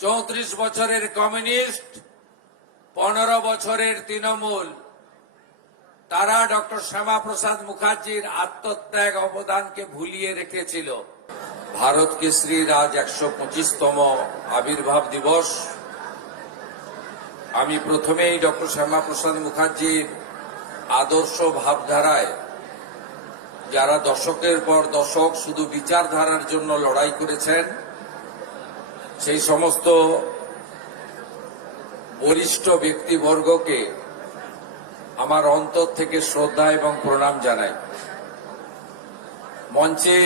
34 বছরের কমিউনিস্ট, 15 বছরের তৃণমূল, তারা ডক্টর শ্যামাপ্রসাদ মুখার্জির আত্মত্যাগ অবদানকে ভুলিয়ে রেখেছিল। ভারত কেশরীর আজ 125তম আবির্ভাব দিবস। আমি প্রথমেই ডক্টর শ্যামাপ্রসাদ মুখার্জির আদর্শ ভাবধারায় যারা দশকের পর দশক শুধু বিচারধারার জন্য লড়াই করেছেন, সেই সমস্ত বরিষ্ঠ ব্যক্তিবর্গকে আমার অন্তর থেকে শ্রদ্ধা এবং প্রণাম জানাই। মঞ্চে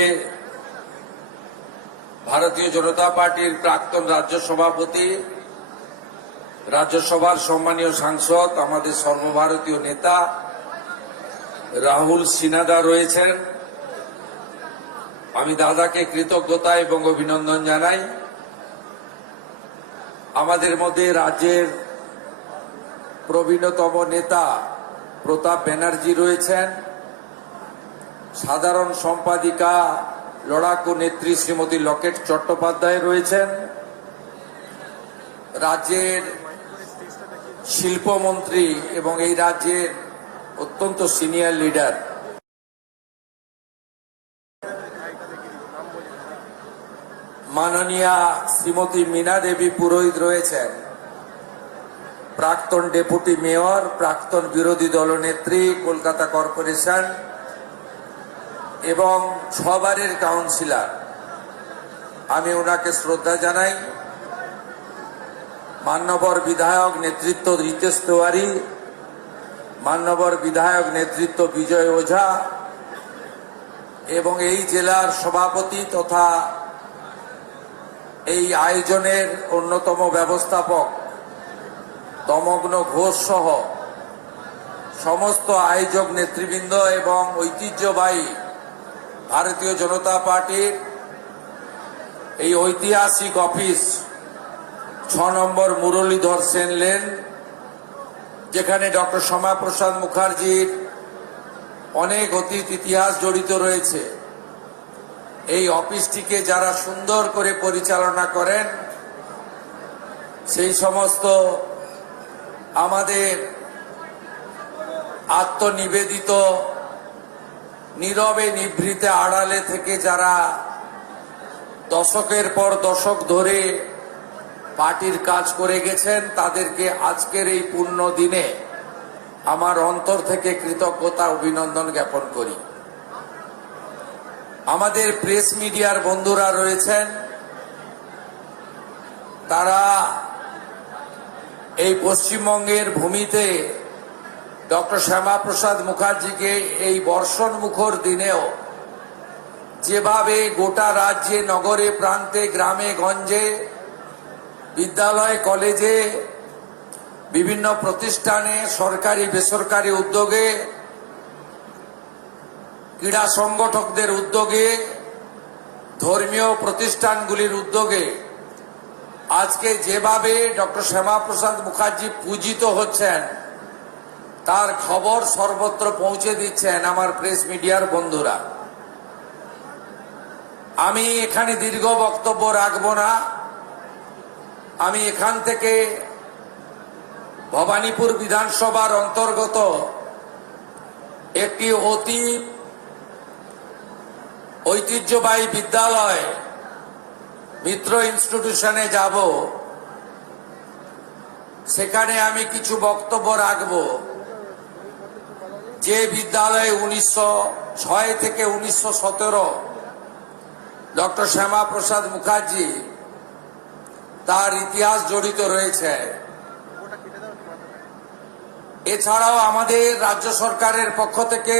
ভারতীয় জনতা পার্টির প্রাক্তন রাজ্য সভাপতি, রাজ্যসভার সম্মানীয় সাংসদ, আমাদের সর্বভারতীয় নেতা রাহুল সিনহা রয়েছেন। আমি দাদাকে কৃতজ্ঞতা এবং অভিনন্দন জানাই। আমাদের মধ্যে রাজ্যের প্রবীণতম নেতা প্রতাপ ব্যানার্জি রয়েছেন, সাধারণ সম্পাদিকা লড়াকু নেত্রী শ্রীমতী লকেট চট্টোপাধ্যায় রয়েছেন, রাজ্যের শিল্পমন্ত্রী এবং এই রাজ্যের অত্যন্ত সিনিয়র লিডার মাননীয়া শ্রীমতী মীনা দেবী পুরোহিত রয়েছেন, প্রাক্তন ডেপুটি মেয়র, প্রাক্তন বিরোধী দলনেত্রী কলকাতা কর্পোরেশন এবং 6 বারের কাউন্সিলর। আমি ওনাকে শ্রদ্ধা জানাই। মান্যবর বিধায়ক নেতৃত্ব রিতেশ তিওয়ারি, মান্যবর বিধায়ক নেতৃত্ব বিজয় ওঝা এবং এই জেলার সভাপতি তথা এই আয়োজনের অন্যতম ব্যবস্থাপক তমগ্ন ঘোষ সহ সমস্ত আয়োজক নেতৃবৃন্দ এবং ঐতিহ্যবাহী ভারতীয় জনতা পার্টির এই ঐতিহাসিক অফিস 6 নম্বর মুরলীধর সেন লেন, যেখানে ডক্টর শ্যামাপ্রসাদ মুখার্জির অনেক অতীত ইতিহাস জড়িত রয়েছে। এই অফিসটিকে যারা সুন্দর করে পরিচালনা করেন, সেই সমস্ত আমাদের আত্মনিবেদিত নীরবে নিভৃতে আড়ালে থেকে যারা দশকের পর দশক ধরে পার্টির কাজ করে গেছেন, তাদেরকে আজকের এই পূর্ণ দিনে আমার অন্তর থেকে কৃতজ্ঞতা অভিনন্দন জ্ঞাপন করি। আমাদের প্রেস মিডিয়ার বন্ধুরা রয়েছেন, তারা এই পশ্চিমবঙ্গের ভূমিতে ডক্টর শ্যামাপ্রসাদ মুখার্জিকে এই বর্ষণ মুখর দিনেও যেভাবে গোটা রাজ্যে, নগরে, প্রান্তে, গ্রামে গঞ্জে, বিদ্যালয়, কলেজে, বিভিন্ন প্রতিষ্ঠানে, সরকারি বেসরকারি উদ্যোগে, ক্রীড়া সংগঠকদের উদ্যোগে, ধর্মীয় প্রতিষ্ঠানগুলির উদ্যোগে আজকে যেভাবে ডক্টর শ্যামাপ্রসাদ মুখার্জি পূজিত হচ্ছেন, তার খবর সর্বত্র পৌঁছে দিচ্ছেন আমার প্রেস মিডিয়ার বন্ধুরা। আমি এখানে দীর্ঘ বক্তব্য রাখব না। আমি এখান থেকে ভবানীপুর বিধানসভার অন্তর্গত একটি অতি ঐতিহ্যবাহী বিদ্যালয় মিত্র ইনস্টিটিউশনে যাব। সেখানে আমি কিছু বক্তব্য রাখব। যে বিদ্যালয়ে 1906 থেকে 1917 ডক্টর শ্যামাপ্রসাদ মুখার্জি তার ইতিহাস জড়িত রয়েছে। এছাড়াও আমাদের রাজ্য সরকারের পক্ষ থেকে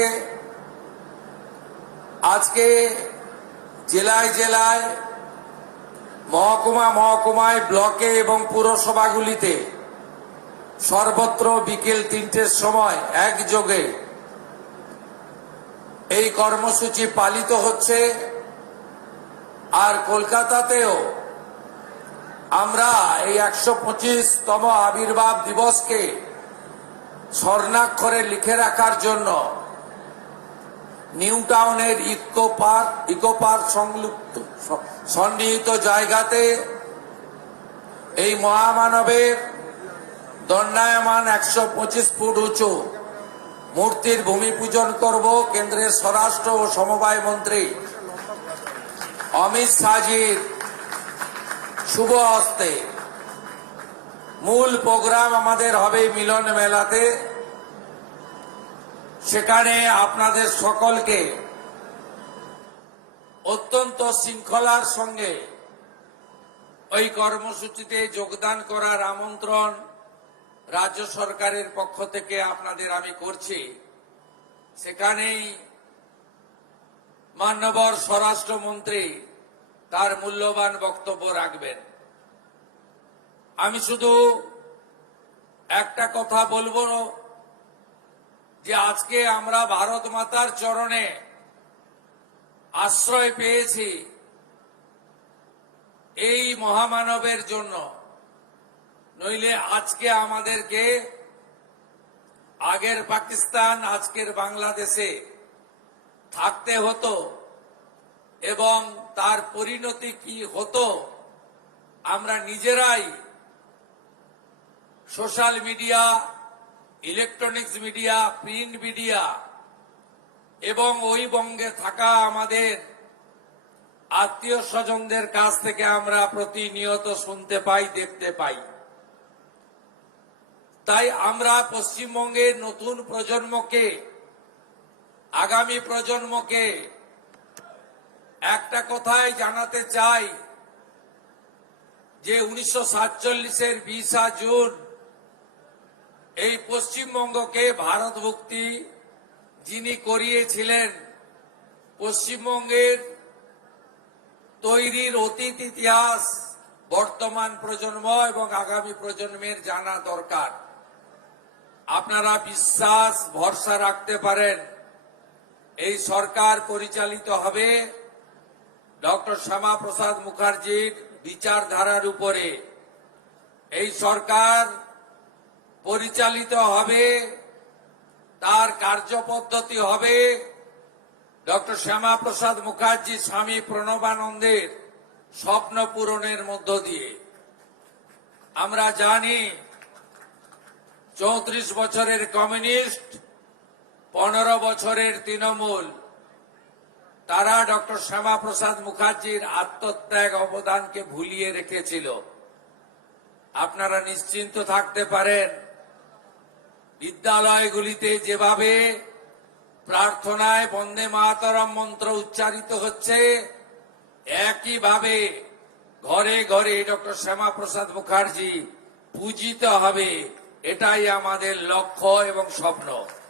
আজকে জেলায় জেলায়, মহকুমায়, ব্লকে এবং পুরসভাগুলিতে সর্বত্র বিকেল 3টের সময় একযোগে এই কর্মসূচি পালিত হচ্ছে। আর কলকাতাতেও আমরা এই 125তম আবির্ভাব দিবসকে স্বর্ণাক্ষরে লিখে রাখার জন্য নিউ টাউনের ইকো পার্ক সংলগ্ন সন্নিহিত জায়গাতে এই মহামানবের দণ্ডায়মান 125 ফুট উঁচু মূর্তির ভূমি পূজন করব কেন্দ্রের স্বরাষ্ট্র ও সমবায় মন্ত্রী অমিত শাহজির শুভ হস্তে। মূল প্রোগ্রাম আমাদের হবে মিলন মেলাতে। সেখানে আপনাদের সকলকে অত্যন্ত শৃঙ্খলার সঙ্গে ওই কর্মসূচিতে যোগদান করার আমন্ত্রণ রাজ্য সরকারের পক্ষ থেকে আপনাদের আমি করছি। সেখানেই মাননীয় স্বরাষ্ট্রমন্ত্রী তার মূল্যবান বক্তব্য রাখবেন। আমি শুধু একটা কথা বলবো যে আজকে আমরা ভারত মাতার চরণে আশ্রয় পেয়েছি এই মহামানবের জন্য, নইলে আজকে আমাদেরকে আগের পাকিস্তান আজকের বাংলাদেশে থাকতে হতো এবং তার পরিণতি কি হতো আমরা নিজেরাই social media, electronics media, print media এবং ওই বঙ্গে থাকা আমাদের আত্মীয় স্বজনদের কাছ থেকে আমরা প্রতিনিয়ত শুনতে পাই, দেখতে পাই। তাই আমরা পশ্চিমবঙ্গের নতুন প্রজন্মকে, আগামী প্রজন্মকে একটা কথাই জানাতে চাই যে 1947-এর 20 জুন এই পশ্চিমবঙ্গকে ভারতভুক্তি যিনি করিয়েছিলেন, পশ্চিমবঙ্গের তৈরির অতীত ইতিহাস বর্তমান প্রজন্ম এবং আগামী প্রজন্মের জানা দরকার। আপনারা বিশ্বাস ভরসা রাখতে পারেন এই সরকার পরিচালিত হবে ডক্টর শ্যামাপ্রসাদ মুখার্জির বিচারধারার উপরে। এই সরকার পরিচালিত হবে, তার কার্যপদ্ধতি হবে ডক্টর শ্যামাপ্রসাদ মুখার্জি স্বামী প্রণবানন্দের স্বপ্ন পূরণের মধ্য দিয়ে। আমরা জানি 34 বছরের কমিউনিস্ট, 15 বছরের তৃণমূল, তারা ডক্টর শ্যামাপ্রসাদ মুখার্জির আত্মত্যাগ অবদানকে ভুলিয়ে রেখেছিল। আপনারা নিশ্চিন্ত থাকতে পারেন, বিদ্যালয়গুলিতে যেভাবে প্রার্থনায় বন্দে মাতরম মন্ত্র উচ্চারিত হচ্ছে, একইভাবে ঘরে ঘরে ডক্টর শ্যামাপ্রসাদ মুখার্জি পূজিত হবে। এটাই আমাদের লক্ষ্য এবং স্বপ্ন।